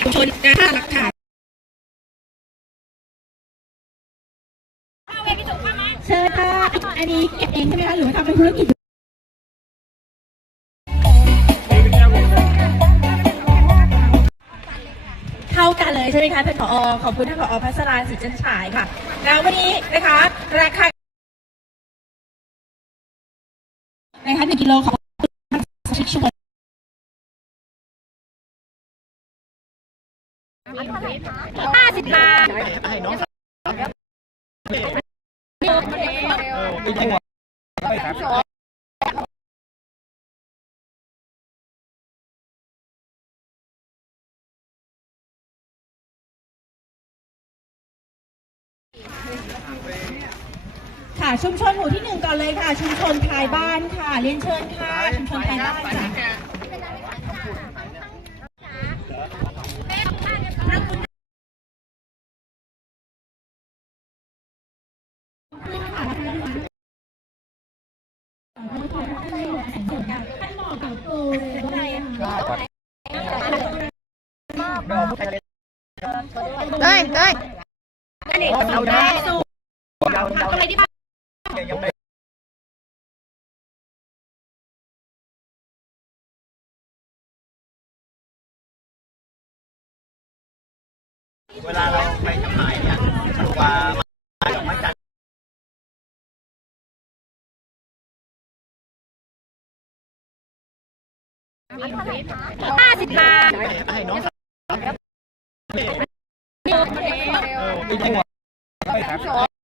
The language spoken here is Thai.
ชุมชนนะคะหลักฐานเชิญค่ะ อันนี้เก็บเองใช่ไหมคะ หรือว่าทำเป็นธุรกิจ เท่ากันเลยใช่ไหมคะท่านผอขอบคุณท่านผอพัสราศรีจันฉายค่ะ แล้ววันนี้นะคะราคานะคะหนึ่งกิโลของชิชวนห้าสิบบาท ค่ะ ชุมชนหมู่ที่หนึ่งก่อนเลยค่ะ ชุมชนท้ายบ้านค่ะ เรียนเชิญค่ะ ชุมชนท้ายบ้านค่ะเต้ยเต้ยอันนี้เราได้ เวลาเราไปจำหน่ายเนี่ยกว่ามาดอกไม้จันทร์ห้าสิบบาทให้น้องเออ